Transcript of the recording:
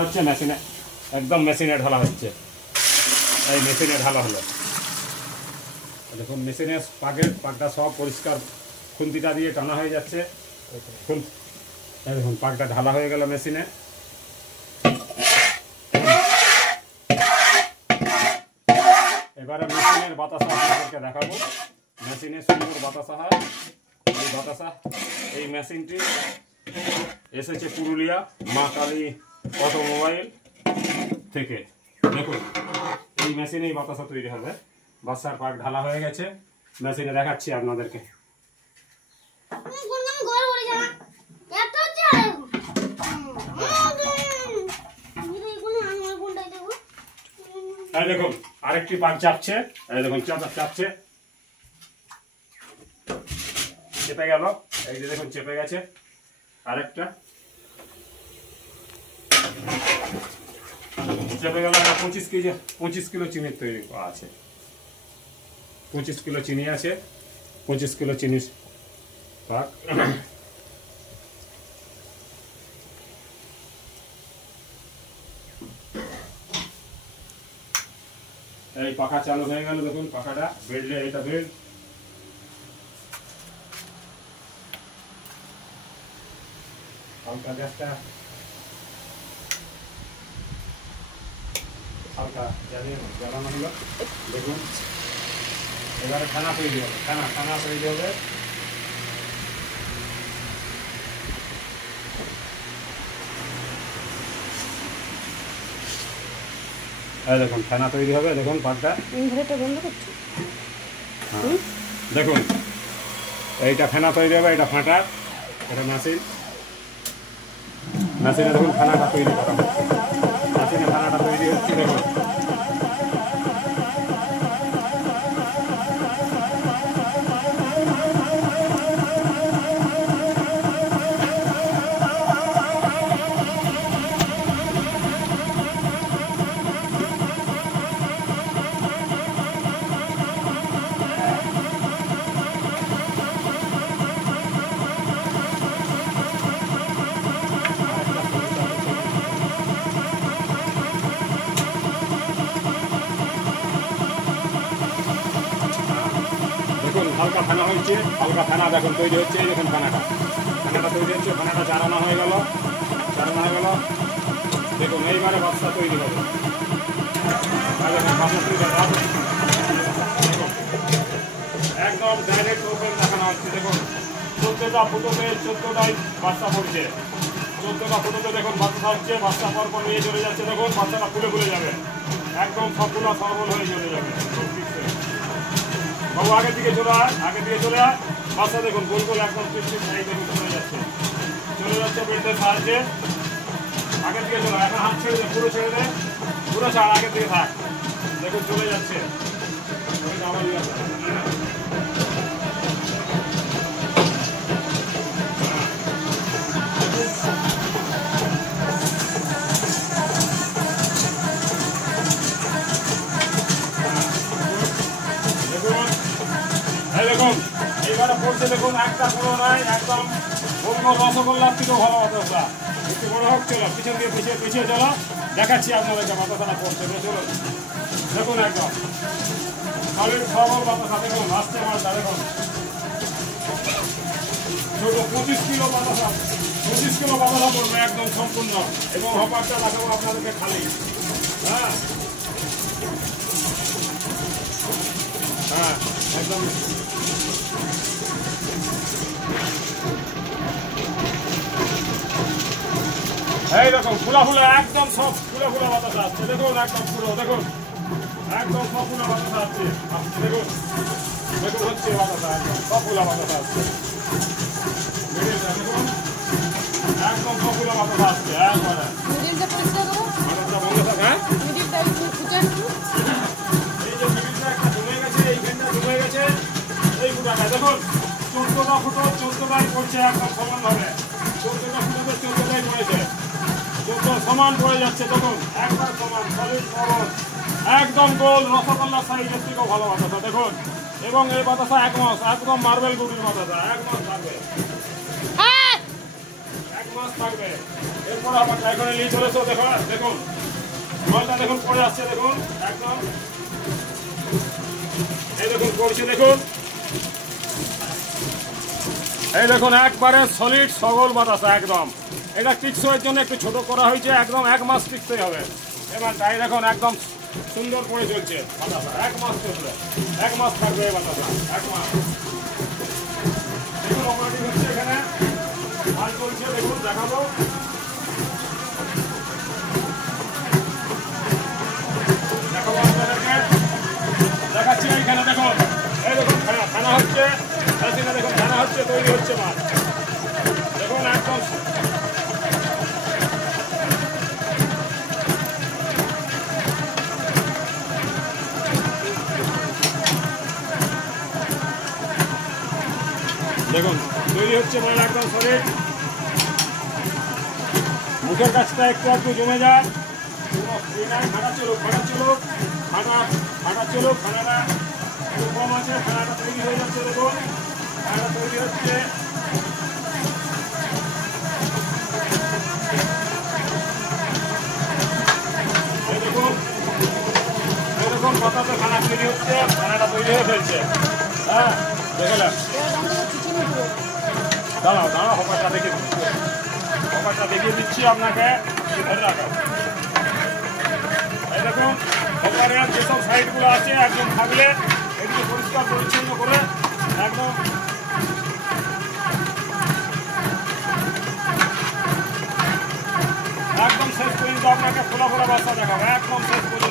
হচ্ছে মেশিনে একদম মেশিনে ঢালা হচ্ছে। এই মেশিনে ঢালা হলো, দেখুন মেশিনের পাকটা সব পরিষ্কার খুন্তিটা দিয়ে টানা হয়ে যাচ্ছে। দেখুন পাকটা ঢালা হয়ে গেল মেশিনে। এবারে মেশিনের বাতাসা আপনাদেরকে দেখাবো। মেশিনে সুন্দর বাতাসা হয়। এই বাতাসা, এই মেশিনটি এসেছে পুরুলিয়া মা কালী অটোমোবাইল থেকে। দেখুন এই মেশিনেই বাতাসা তৈরি হবে। বাসার পাক ঢালা হয়ে গেছে, মেশিনে দেখাচ্ছি আপনাদেরকে। এই দেখুন আরেকটি পাক চাপছে, এই দেখুন চাপছে, চেপে গেল। এই যে দেখুন চেপে গেছে আরেকটা, চেপে গেল। 25 কিলো চিনির তৈরি আছে, 25 কিলো চিনি আছে, 25 কিলো চিনি পাক। এই পাখা চালু হয়ে গেল, দেখুন পাখাটা বেল্টে, এটা বেল্ট। হালকা গ্যাসটা হালকা জ্বালানো হলো। দেখুন এবারে খানা তৈরি হবে, খানা তৈরি হবে। দেখুন খানা তৈরি হবে, দেখুন পাকটা বন্ধ করছি। হ্যাঁ দেখুন এইটা ফেনা তৈরি হবে, এটা ফাঁটা, এটা মেশিনে দেখুন খানাটা তৈরি করা হচ্ছে, মেশিনে খানাটা তৈরি হচ্ছে। দেখুন হালকা ফেনা হয়েছে, হালকা ফেনা দেখুন তৈরি হচ্ছে। এই দেখুন খানাটা তৈরি হচ্ছে, খানাটা চারানো হয়ে গেল। দেখুন এইবারে বাচ্চা তৈরি হবে। একদম ডাইরেক্ট ওপেন দেখানো হচ্ছে। দেখুন 14টা ফুটোতে 14টাই বাচ্চা পড়ছে, 14টা ফুটোতে দেখুন বাচ্চা হচ্ছে। বাচ্চা পর নিয়ে চলে যাচ্ছে, দেখুন বাচ্চাটা ফুলে যাবে, একদম সবগুলো সরবল হয়ে চলে যাবে। বাবু আগের দিকে চলে আয়, বাচ্চা দেখুন গোল গোল একদম দেখুন চলে যাচ্ছে বেল্টের সাহায্যে। আগের দিকে চলে, এখন হাত ছেড়ে দে, পুরো ছেড়ে দে, পুরো ছাড়, আগের দিকে থাক। দেখুন চলে যাচ্ছে। দেখুন এইবারে পড়ছে, দেখুন একটা পুরো নাই, একদম রসগোল্লার থেকেও ভালো বাতাসা। একটু বড় হোক, চলো পিছন দিয়ে পিছিয়ে চলো, দেখাচ্ছি আপনাদেরকে বাতাসাটা পড়ছে। চলুন দেখুন একদম সলিড সবল বাতাসা। দেখুন আসছে মাছটা, দেখুন ছোট 25 কিলো বাতাসা পড়বে একদম সম্পূর্ণ। এবং হপারটা লাগাবো আপনাদেরকে খালি। হ্যাঁ একদম এই দেখুন ফুলা একদম সব ফুলে বাতাসা আসছে। দেখুন একদম পুরো, দেখুন একদম সব ফুলা বাতাসা আসছে। দেখুন হচ্ছে বাতাসা, একদম সব ফুলা বাতাসা আসছে। দেখুন একদম সব ফুলা বাতাসা আসছে। একবারে বন্ধ থাক। হ্যাঁ এই যে মিডিলটা একটা জমে গেছে, এই ফ্যানটা জমে গেছে এই ফুটাটা। দেখুন 14টা ফুটো 14টাই পড়ছে একদম সমানভাবে। 14টা ফুটোতে 14টাই পড়েছে, 14 সমান পড়ে যাচ্ছে। দেখুন একবার সমান, সলিড সবল, একদম গোল রসগোল্লা সাইজের থেকেও ভালো বাতাসা। দেখুন এবং এই বাতাসা 1 মাস, একদম মার্বেল গুটির বাতাসা, 1 মাস থাকবে। মাস থাকবে। এরপর আবার এখন নিয়ে চলেছো, দেখো দেখুন মালটা দেখুন পড়ে আসছে, দেখুন একদম এই দেখুন পড়ছে, দেখুন এই দেখুন একবারে সলিড সগল বাতাসা একদম। এটা টিকসইয়ের জন্য একটু ছোট করা হয়েছে, একদম 1 মাস টিকতে হবে। এবার তাই দেখুন একদম সুন্দর করে চলছে বাতাসা, 1 মাস চলবে, 1 মাস থাকবে এই বাতাসা, 1 মাস। দেখুন অপারেটিং হচ্ছে এখানে, মাল চলছে, দেখুন দেখাবো। দেখাবো আপনাদেরকে, দেখাচ্ছি এইখানে দেখুন, এই দেখুন খানা হচ্ছে, মেশিনে দেখুন খানা হচ্ছে, তৈরি হচ্ছে মাল, দেখুন একদম দেখুন তৈরি হচ্ছে মাল একদম সলিড। মুখের কাছটা একটু একটু জমে যায়, ফাটা চলুক ফাটা চলুক, ফাটা চলুক, খানাটা একটু কম আছে, খানাটা তৈরি হয়ে যাচ্ছে, দেখুন খানাটা তৈরি হচ্ছে। এই দেখুন বাতাসে খানা তৈরি হচ্ছে, খানাটা তৈরি হয়ে ফেলছে। হ্যাঁ দেখলাম, দাঁড়াও দাঁড়াও, হপারটা দেখিয়ে দিচ্ছি আপনাকে, ধরে রাখো। এই দেখুন হপারের যেসব সাইডগুলো আছে একদম থাকলে এদিকে পরিষ্কার পরিচ্ছন্ন করে একদম শেষ পর্যন্ত আপনাকে ফোলা ফোলা বাচ্চা দেখাবো, একদম শেষ পর্যন্ত।